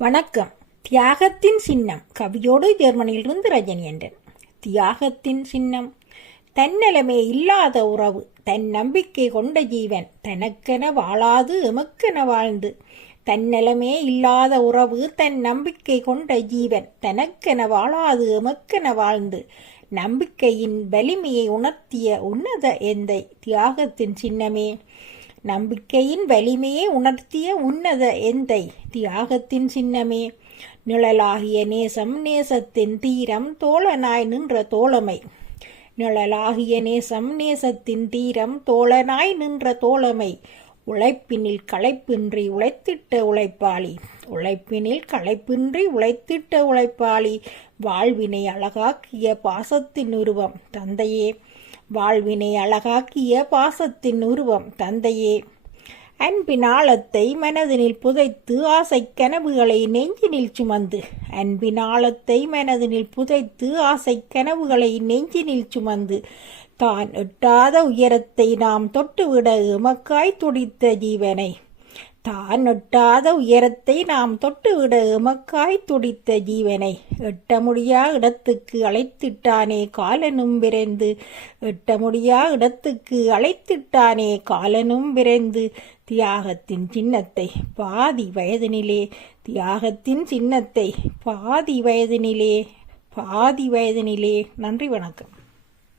வணக்கம். தியாகத்தின் சின்னம். கவியோடு ஜெர்மனியிலிருந்து ரஜினி என்றன். தியாகத்தின் சின்னம். தன்னலமே இல்லாத உறவு, தன் நம்பிக்கை கொண்ட ஜீவன், தனக்கென வாழாது எமக்கென வாழ்ந்து. தன்னலமே இல்லாத உறவு, தன் நம்பிக்கை கொண்ட ஜீவன், தனக்கென வாழாது எமக்கென வாழ்ந்து. நம்பிக்கையின் வலிமையை உணர்த்திய உன்னத எந்தை, தியாகத்தின் சின்னமே. நம்பிக்கையின் வலிமையை உணர்த்திய உன்னத எந்தை, தியாகத்தின் சின்னமே. நிழலாகிய நேசம், நேசத்தின் தீரம், தோழனாய் நின்ற தோழமை. நிழலாகிய நேசம், நேசத்தின் தீரம், தோழனாய் நின்ற தோழமை. உழைப்பினில் களைப்பின்றி உழைத்திட்ட உழைப்பாளி. உழைப்பினில் களைப்பின்றி உழைத்திட்ட உழைப்பாளி. வாழ்வினை அழகாக்கிய பாசத்தின் உருவம் தந்தையே. வாழ்வினை அழகாக்கிய பாசத்தின் உருவம் தந்தையே. அன்பின் ஆழத்தை மனதினில் புதைத்து ஆசை கனவுகளை நெஞ்சினில் சுமந்து. அன்பின் ஆழத்தை மனதினில் புதைத்து ஆசை கனவுகளை நெஞ்சினில் சுமந்து. தான் எட்டாத உயரத்தை நாம் தொட்டுவிட எமக்காய் துடித்த ஜீவனை. தான் எட்டாத உயரத்தை நாம் தொட்டுவிட எமக்காய் துடித்த ஜீவனை. எட்ட முடியா இடத்துக்கு அழைத்திட்டானே காலனும் விரைந்து. எட்ட முடியா இடத்துக்கு அழைத்திட்டானே காலனும் விரைந்து. தியாகத்தின் சின்னத்தை பாதி வயதினிலே. தியாகத்தின் சின்னத்தை பாதி வயதினிலே. நன்றி, வணக்கம்.